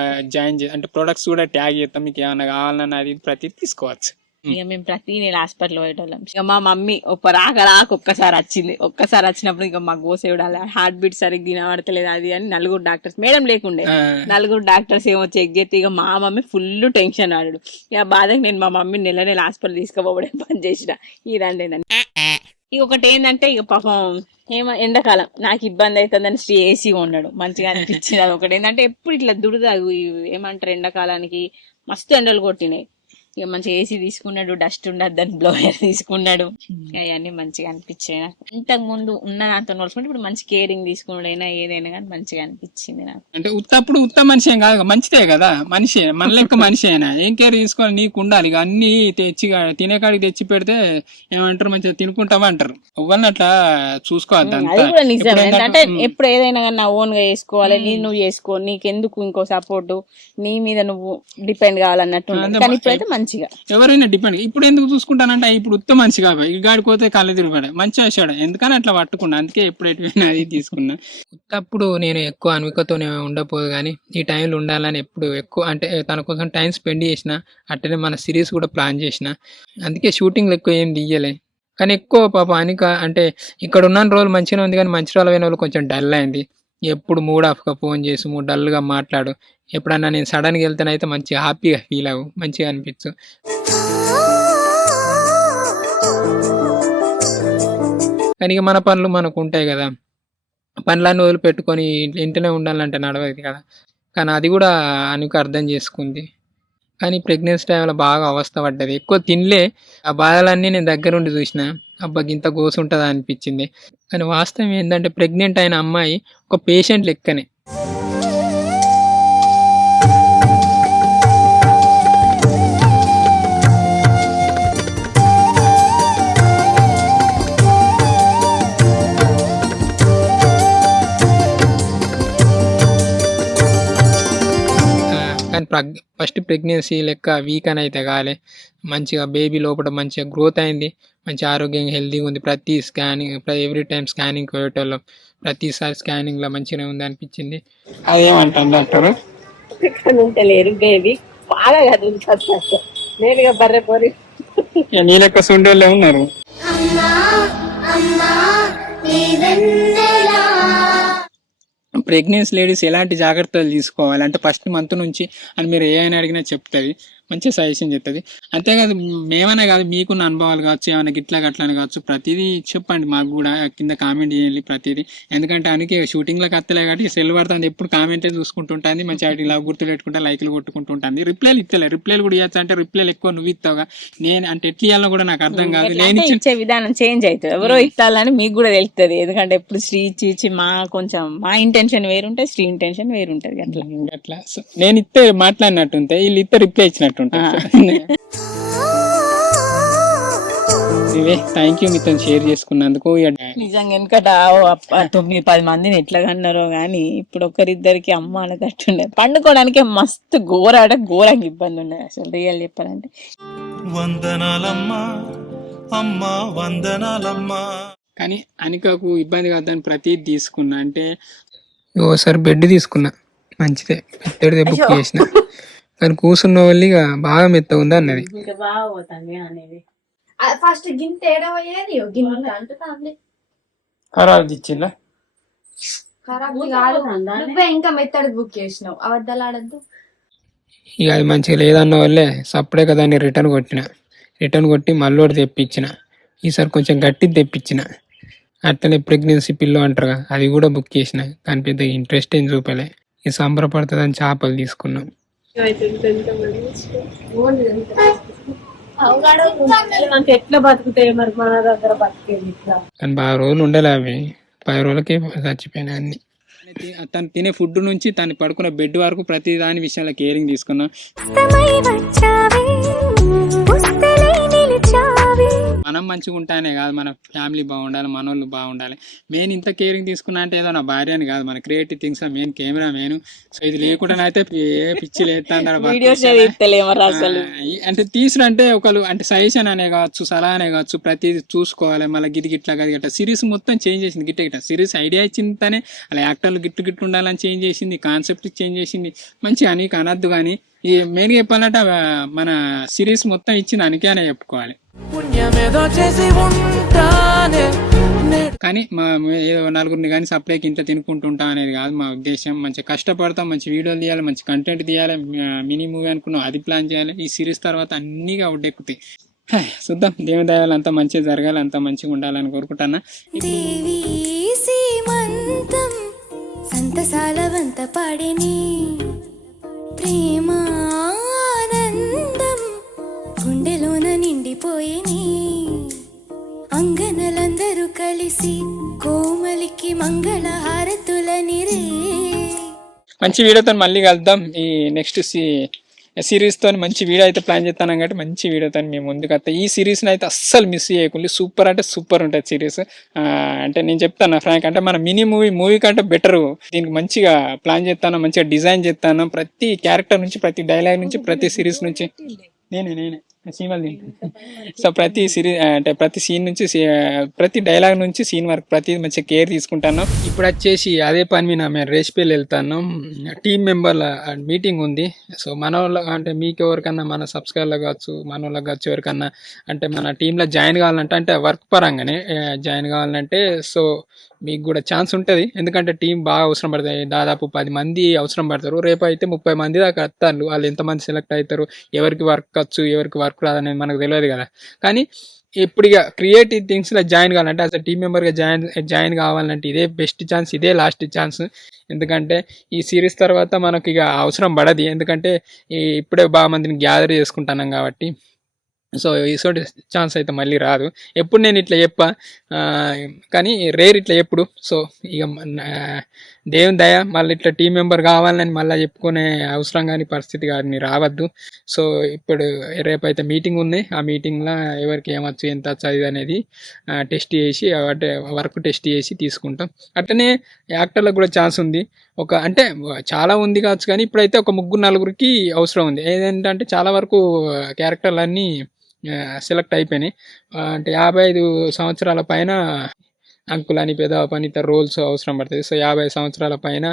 అంటే ప్రొడక్ట్స్ కూడా ట్యాగ్ చేస్తాం. మీకు ఏమైనా కావాలన్నా అది ప్రతి తీసుకోవచ్చు. ఇక మేము ప్రతి నెల హాస్పిటల్ పోయేటోళ్ళం. ఇక మా మమ్మీ ఒక్కసారి వచ్చింది. ఒక్కసారి వచ్చినప్పుడు ఇక మా గోసేవడాలి, హార్ట్ బీట్ సరిగ్గా వినబడతలేదు అది అని నలుగురు డాక్టర్స్, మేడం లేకుండే నలుగురు డాక్టర్స్ ఏమో చెక్ చేస్తే ఇక మా మమ్మీ ఫుల్ టెన్షన్ ఆడాడు. ఇక బాధకి నేను మా మమ్మీ నెల హాస్పిటల్ తీసుకుపోవడం పని చేసిన. ఇదండి ఇక ఒకటి ఏంటంటే ఇక పాపం ఎండాకాలం నాకు ఇబ్బంది అవుతుందని శ్రీ ఏసీ ఉన్నాడు, మంచిగా అనిపించింది. అది ఒకటి ఏంటంటే ఎప్పుడు ఇట్లా దురద ఏమంటారు, ఎండాకాలానికి మస్తు ఎండలు కొట్టినాయి. ఇక మంచిగా ఏసీ తీసుకున్నాడు, డస్ట్ ఉండద్దని బ్లోయర్ తీసుకున్నాడు. అవన్నీ మంచిగా అనిపించాయి నాకు. ఇంతకు ముందు ఉన్న నాతో నడుచుకుంటే ఇప్పుడు మంచి కేరింగ్ తీసుకున్నాడైనా ఏదైనా కానీ మంచిగా అనిపించింది నాకు. అంటే ఉత్తప్పుడు మనిషి ఏం కాదు, మంచిదే కదా, మనిషి మన లెక్క మనిషి అయినా ఏం కేర్ తీసుకోవాలి, నీకు ఉండాలి. ఇక అన్ని తెచ్చి తినేకాడికి తెచ్చి పెడితే ఏమంటారు, మంచిగా తినుకుంటామంటారు. ఎవరిని అట్లా చూసుకోవద్దు. అది కూడా నిజం. ఏంటంటే ఎప్పుడు ఏదైనా కానీ నా ఓన్ గా చేసుకోవాలి, నువ్వు చేసుకో, నీకెందుకు ఇంకో సపోర్ట్, నీ మీద నువ్వు డిపెండ్ కావాలన్నట్టు. కానీ ఇప్పుడైతే మంచిగా ఎవరైనా డిపెండ్. ఇప్పుడు ఎందుకు చూసుకుంటానంటే ఇప్పుడు ఉత్త మనిషి కాబట్టి ఈ గాడిపోతే కళ్ళు తిరిగాడు, మంచిగా వచ్చాడు, ఎందుకని అట్లా పట్టుకున్నా. అందుకే ఎప్పుడు ఎటువైనా అది తీసుకున్నా. ఉత్తప్పుడు నేను ఎక్కువ అన్వికతోనే ఉండకపోదు, కానీ ఈ టైంలో ఉండాలని ఎప్పుడు ఎక్కువ అంటే తన కోసం టైం స్పెండ్ చేసిన. అట్లనే మన సిరీస్ కూడా ప్లాన్ చేసిన. అందుకే షూటింగ్లు ఎక్కువ ఏం తీయలే. కానీ ఎక్కువ పాప అనిక అంటే ఇక్కడ ఉన్న రోజులు మంచిగా ఉంది, కానీ మంచి రోజులు అయిన వాళ్ళు కొంచెం డల్ అయింది. ఎప్పుడు మూడ్ ఆఫ్గా ఫోన్ చేసి డల్గా మాట్లాడు. ఎప్పుడన్నా నేను సడన్గా వెళ్తేనైతే మంచిగా హ్యాపీగా ఫీల్ అవ్వు, మంచిగా అనిపించు. కానీ ఇక మన పనులు మనకు ఉంటాయి కదా, పనులన్నీ వదిలిపెట్టుకొని ఇంట్లోనే ఉండాలంటే నడవదు కదా. కానీ అది కూడా అనుకు అర్థం చేసుకుంది. కానీ ప్రెగ్నెన్సీ టైంలో బాగా అవస్థ పడ్డది, ఎక్కువ తినలే. ఆ బాధలన్నీ నేను దగ్గరుండి చూసిన. అబ్బాకి ఇంత గోసు ఉంటుందా అనిపించింది. కానీ వాస్తవం ఏంటంటే ప్రెగ్నెంట్ అయిన అమ్మాయి ఒక పేషెంట్ లెక్కనే. ఫస్ట్ ప్రెగ్నెన్సీ లెక్క వీక్ అని అయితే కాలే, మంచిగా బేబీ లోపల మంచిగా గ్రోత్ అయింది, మంచి ఆరోగ్యంగా హెల్తీగా ఉంది. ప్రతి స్కానింగ్ ఎవ్రీ టైం స్కానింగ్ పోయేటోళ్ళం, ప్రతిసారి స్కానింగ్లో మంచిగానే ఉంది అనిపించింది. అదేమంటారు డాక్టర్, లేరు బేబీ బాగా కదులుతుంది. నేను బర్రె పోరి నీ లెక్క సుండోళ్ళే ఉన్నారు. ప్రెగ్నెన్సీ లేడీస్ ఎలాంటి జాగ్రత్తలు తీసుకోవాలి అంటే ఫస్ట్ మంత్ నుంచి అని మీరు ఏమైనా అడిగినా చెప్తుంది, మంచి సజెషన్ చెప్తుంది. అంతేకాదు మేమనే కాదు, మీకున్న అనుభవాలు కావచ్చు, ఏమైనా గిట్లా గట్లని కావచ్చు, ప్రతిదీ చెప్పండి మాకు కూడా, కింద కామెంట్ చేయాలి ప్రతిదీ. ఎందుకంటే అందుకే షూటింగ్లోకి వస్తలే కాబట్టి సెల్ పడుతుంది, ఎప్పుడు కామెంటే చూసుకుంటుంటుంది, మంచిగా ఇలా గుర్తు పెట్టుకుంటే లైక్లు కొట్టుకుంటుంటుంది. రిప్లైలు ఇస్తలే, రిప్లైలు కూడా ఇవ్వచ్చు అంటే రిప్లైలు ఎక్కువ నువ్వు ఇస్తావుగా, నేను అంటే ఎట్లా ఇవ్వాలో కూడా నాకు అర్థం కాదు. నేను ఇచ్చే విధానం చేంజ్ అవుతుంది, ఎవరో ఇస్తాలని మీకు కూడా తెలుస్తుంది. ఎందుకంటే ఎప్పుడు శ్రీ ఇచ్చి మా కొంచెం మా ఇంటెన్షన్ వేరుంటుంది, శ్రీ ఇంటెన్షన్ వేరుంటది. అట్లా అట్లా నేను ఇస్తే మాట్లాడినట్టుంటే వీళ్ళు ఇస్తే రిప్లై ఇచ్చినట్టు. థ్యాంక్ యూ మీతో షేర్ చేసుకున్నందుకు. నిజంగా వెనకట 9-10 మందిని ఎట్లా కన్నారో గానీ ఇప్పుడు ఒకరిద్దరికి అమ్మ అనేటట్టుండే. పండుకోవడానికి మస్తు ఘోరంగా ఇబ్బంది ఉండేది అసలు, రియల్ చెప్పాలంటే. వందనాలమ్మా అమ్మా వందనాలమ్మా. కానీ అనికకు ఇబ్బంది కాదని ప్రతిదీ తీసుకున్నా. అంటే ఓసారి బెడ్ తీసుకున్నా, మంచిదే, పెద్దది బుక్ చేసిన. కానీ కూర్చున్న వాళ్ళు ఇక బాగా మెత్త ఉంది అన్నది. ఫస్ట్ గింత ఏడవయ్యేది ఖరాబ్ ఇచ్చిందా, నువ్వే ఇంకా మెత్తడి బుక్ చేసినావు, అబద్ధాలు ఆడద్దు. ఇక అది మంచిగా లేదన్న వాళ్ళే సప్పుడే కదా అని రిటర్న్ కొట్టి మళ్ళీ తెప్పించిన. ఈసారి కొంచెం గట్టిది తెప్పించిన. అట్లనే ప్రెగ్నెన్సీ పిల్లో అంటారు కదా, అది కూడా బుక్ చేసిన. కానీ పెద్ద ఇంట్రెస్ట్ ఏం చూపలే. ఈ సంబరపడుతుందని చేపలు తీసుకున్నాం. ఎట్లా బతుకుతాయి మరి మన దగ్గర బతికేది. కానీ బాగా రోజులు ఉండలే, అవి 10 రోజులకే చచ్చిపోయినాయి అన్ని. తను తినే ఫుడ్ నుంచి తను పడుకున్న బెడ్ వరకు ప్రతి దాని విషయంలో కేరింగ్ తీసుకున్నాం. మనం మంచిగా ఉంటానే కాదు, మన ఫ్యామిలీ బాగుండాలి, మన వాళ్ళు బాగుండాలి. మెయిన్ ఇంత కేరింగ్ తీసుకున్నా అంటే ఏదో నా భార్య అని కాదు, మన creative things main camera main. So ఇది లేకుండా అయితే పిచ్చి లేస్తాంటారు అంటే తీసుడంటే ఒకళ్ళు అంటే సజెషన్ అనే కావచ్చు, సలహా అనే కావచ్చు, ప్రతిదీ చూసుకోవాలి. మళ్ళీ గిట్ గిట్లా గట్ట సిరీస్ మొత్తం చేంజ్ చేసింది. గిట్ట సిరీస్ ఐడియా ఇచ్చిందనే అలా యాక్టర్లు గిట్టు ఉండాలని చేంజ్ చేసింది, కాన్సెప్ట్ చేంజ్ చేసింది. మంచిగా నీకు అనద్దు కానీ ఈ మెయిన్గా చెప్పాలంటే మన సిరీస్ మొత్తం ఇచ్చింది అనికే అనే చెప్పుకోవాలి. కానీ మా ఏదో నలుగురిని కానీ సప్లైకి ఇంట్లో తినుకుంటుంటా అనేది కాదు మా ఉద్దేశం. మంచిగా కష్టపడతాం, మంచి వీడియోలు తీయాలి, మంచి కంటెంట్ తీయాలి, మినీ మూవీ అనుకున్నాం అది ప్లాన్ చేయాలి. ఈ సిరీస్ తర్వాత అన్నీగా ఒడ్డెక్కుతాయి. చూద్దాం, దేవుని దయాలు అంతా మంచిగా జరగాలి, అంతా మంచిగా ఉండాలని కోరుకుంటున్నా. సంతసాలవంత పాడేని ప్రేమానందం గుండెలోన నిండిపోయేని అంగనలందరూ కలిసి కోమలికి మంగళ హారతులని రే. మంచి వీడియోతో మళ్ళీ కలుద్దాం. ఈ నెక్స్ట్ సిరీస్తో మంచి వీడియో అయితే ప్లాన్ చేస్తాను కాబట్టి మంచి వీడియోతో మేము ముందుకు వస్తాం. ఈ సిరీస్ని అయితే అస్సలు మిస్ చేయకుండా సూపర్ అంటే సూపర్ ఉంటుంది సిరీస్. అంటే నేను చెప్తాను ఫ్రాంక్, అంటే మన మినీ మూవీ కంటే బెటరు. దీనికి మంచిగా ప్లాన్ చేస్తాను, మంచిగా డిజైన్ చేస్తాను. ప్రతి క్యారెక్టర్ నుంచి, ప్రతి డైలాగ్ నుంచి, ప్రతి సిరీస్ నుంచి నేనే సీమలు తింటాను. సో ప్రతి సిరీస్ అంటే ప్రతి సీన్ నుంచి, ప్రతి డైలాగ్ నుంచి సీన్ వరకు ప్రతి మంచిగా కేర్ తీసుకుంటాను. ఇప్పుడు వచ్చేసి అదే పని మీద మేము రేసిపేలు వెళ్తాను. టీం మెంబర్ల మీటింగ్ ఉంది. సో మన వాళ్ళ అంటే మీకు ఎవరికన్నా, మన సబ్స్క్రైబర్లకు కావచ్చు, మన వాళ్ళకి కావచ్చు, ఎవరికన్నా అంటే మన టీంలో జాయిన్ కావాలంటే, అంటే వర్క్ పరంగానే జాయిన్ కావాలంటే సో మీకు కూడా ఛాన్స్ ఉంటుంది. ఎందుకంటే టీం బాగా అవసరం పడుతుంది. దాదాపు 10 మంది అవసరం పడతారు. రేపు అయితే 30 మంది దాకా వస్తారు. వాళ్ళు ఎంతమంది సెలెక్ట్ అవుతారు, ఎవరికి వర్క్ వచ్చు, ఎవరికి వర్క్ రాదనేది మనకు తెలియదు కదా. కానీ ఇప్పుడు ఇక క్రియేటివ్ థింగ్స్లో జాయిన్ కావాలంటే, అసలు టీం మెంబర్గా జాయిన్ కావాలంటే ఇదే బెస్ట్ ఛాన్స్, ఇదే లాస్ట్ ఛాన్స్. ఎందుకంటే ఈ సిరీస్ తర్వాత మనకి ఇక అవసరం పడదు. ఎందుకంటే ఇప్పుడే బాగా మందిని గ్యాదర్ చేసుకుంటున్నాం కాబట్టి. సో ఈసోటి ఛాన్స్ అయితే మళ్ళీ రాదు. ఎప్పుడు నేను ఇట్లా కానీ రేర్ ఇట్లా ఎప్పుడు. సో ఇక దేవుని దయ మళ్ళీ ఇట్లా టీం మెంబర్ కావాలని మళ్ళీ చెప్పుకునే అవసరం కానీ పరిస్థితి కానీ రావద్దు. సో ఇప్పుడు రేపైతే మీటింగ్ ఉంది. ఆ మీటింగ్లో ఎవరికి ఏమొచ్చు, ఎంత వచ్చు అనేది టెస్ట్ చేసి, అంటే వర్క్ టెస్ట్ చేసి తీసుకుంటాం. అట్లనే యాక్టర్లకు కూడా ఛాన్స్ ఉంది. అంటే చాలా ఉంది కావచ్చు, కానీ ఇప్పుడైతే ఒక 3-4 అవసరం ఉంది. ఏంటంటే చాలా వరకు క్యారెక్టర్లన్నీ సెలెక్ట్ అయిపోయినాయి. అంటే 55 సంవత్సరాల పైన అంకులని, పెద్ద పని ఇతర రోల్స్ అవసరం పడుతుంది. సో 50 సంవత్సరాల పైన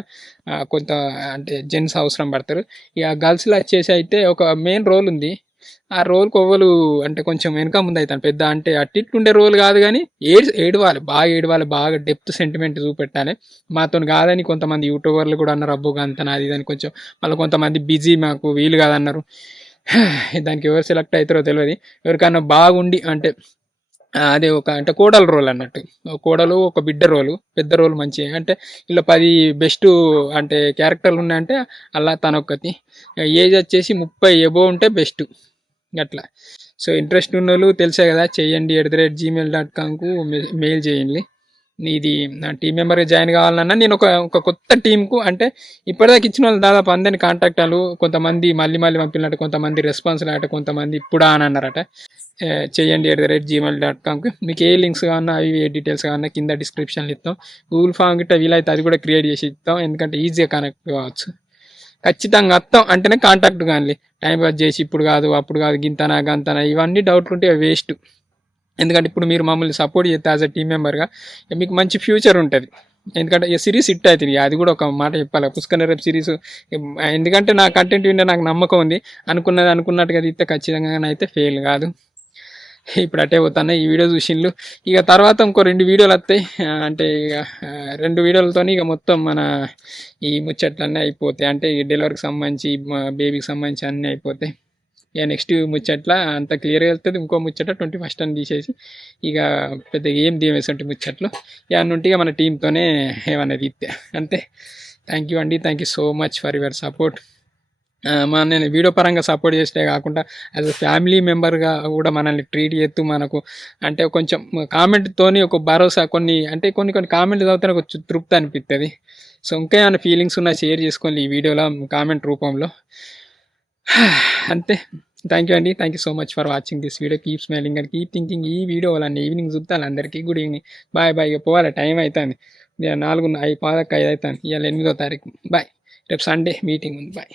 కొంత అంటే జెంట్స్ అవసరం పడతారు. ఇక గర్ల్స్లో వచ్చేసి అయితే ఒక మెయిన్ రోల్ ఉంది. ఆ రోల్కి ఎవ్వరు అంటే కొంచెం వెనక ముందు అవుతాను. పెద్ద అంటే అట్టిట్టుండే రోల్ కాదు, కానీ ఏడవాలి, బాగా డెప్త్ సెంటిమెంట్ చూపెట్టాలి. మాతో కాదని కొంతమంది యూట్యూబర్లు కూడా అన్నారు, అబ్బో అంత నాది ఇదని. కొంచెం మళ్ళీ కొంతమంది బిజీ, మాకు వీలు కాదన్నారు. దానికి ఎవరు సెలెక్ట్ అవుతారో తెలియదు. ఎవరికన్నా బాగుండి అంటే అదే అంటే కోడలు రోల్ అన్నట్టు, కోడలు ఒక బిడ్డ రోలు, పెద్ద రోల్ మంచి అంటే ఇలా 10 బెస్ట్ అంటే క్యారెక్టర్లు ఉన్నాయంటే అలా తనొక్కటి. ఏజ్ వచ్చేసి 30 ఎబో ఉంటే బెస్ట్ అట్లా. సో ఇంట్రెస్ట్ ఉన్న వాళ్ళు తెలిసే కదా, చేయండి @gmail.comకు మెయిల్ చేయండి. ఇది నా టీం మెంబర్గా జాయిన్ కావాలన్నా నేను ఒక కొత్త టీంకు అంటే ఇప్పటిదాకా ఇచ్చిన వాళ్ళు దాదాపు అందరిని కాంటాక్ట్ అవ్వాలి. కొంతమంది మళ్ళీ పంపినట్టు, కొంతమంది రెస్పాన్స్ అట, కొంతమంది ఇప్పుడా అని అన్నారట. చేయండి @gmail.comకి. మీకు ఏ లింక్స్ కావాలన్నా, అవి ఏ డీటెయిల్స్ కావాలన్నా కింద డిస్క్రిప్షన్లో ఇస్తాం. గూగుల్ ఫామ్ గిట్ట వీలైతే అది కూడా క్రియేట్ చేసి ఇస్తాం. ఎందుకంటే ఈజీగా కనెక్ట్ కావచ్చు. ఖచ్చితంగా వస్తాం అంటేనే కాంటాక్ట్ కానీ, టైం పాస్ చేసి ఇప్పుడు కాదు అప్పుడు కాదు, గింతనా గంతనా ఇవన్నీ డౌట్లు ఉంటే వేస్ట్. ఎందుకంటే ఇప్పుడు మీరు మమ్మల్ని సపోర్ట్ చేస్తే యాజ్ అ టీం మెంబర్గా మీకు మంచి ఫ్యూచర్ ఉంటుంది. ఎందుకంటే ఈ సిరీస్ హిట్ అవుతుంది, అది కూడా ఒక మాట చెప్పాలి. పుష్కర్ రేపు సిరీస్, ఎందుకంటే నా కంటెంట్ వింటే నాకు నమ్మకం ఉంది. అనుకున్నట్టుగా తీస్తే ఖచ్చితంగా అయితే ఫెయిల్ కాదు. ఇప్పుడు అట్టే పోతాను. ఈ వీడియో చూసిండ్లు, ఇక తర్వాత ఇంకో 2 వీడియోలు వస్తాయి. అంటే ఇక 2 వీడియోలతో ఇక మొత్తం మన ఈ ముచ్చట్లన్నీ అయిపోతాయి. అంటే ఈ డెలివరీకి సంబంధించి, బేబీకి సంబంధించి అన్నీ అయిపోతాయి. ఇక నెక్స్ట్ ముచ్చట్ల అంత క్లియర్గా వెళ్తుంది. ఇంకో ముచ్చట 21st అని తీసేసి ఇక పెద్దగా ఏం దీవేసంటే ముచ్చట్లు ఇక నుండి మన టీంతోనే ఏమన్నా తీస్తే అంతే. థ్యాంక్ యూ అండి, thank you so much for your support. నేను వీడియో పరంగా సపోర్ట్ చేస్తే కాకుండా యాజ్ అ ఫ్యామిలీ మెంబర్గా కూడా మనల్ని ట్రీట్ చేస్తూ మనకు అంటే కొంచెం కామెంట్తోని ఒక భరోసా, కొన్ని కామెంట్లు చదివితే ఒక తృప్తి అనిపిస్తుంది. సో ఇంకా ఏమైనా ఫీలింగ్స్ ఉన్నా షేర్ చేసుకోండి ఈ వీడియోలో కామెంట్ రూపంలో. అంతే. థ్యాంక్ యూ అండి. Thank you so much for watching this video. Keep smiling and keep thinking. ఈ వీడియో వాళ్ళని ఈవినింగ్ చూస్తాను అందరికీ. Good evening. Bye bye. ఇక పోవాలి, టైం అవుతుంది. 4:05 అవుతుంది. ఇవాళ 8వ తారీఖు. బాయ్. రేపు సండే మీటింగ్ ఉంది. బాయ్.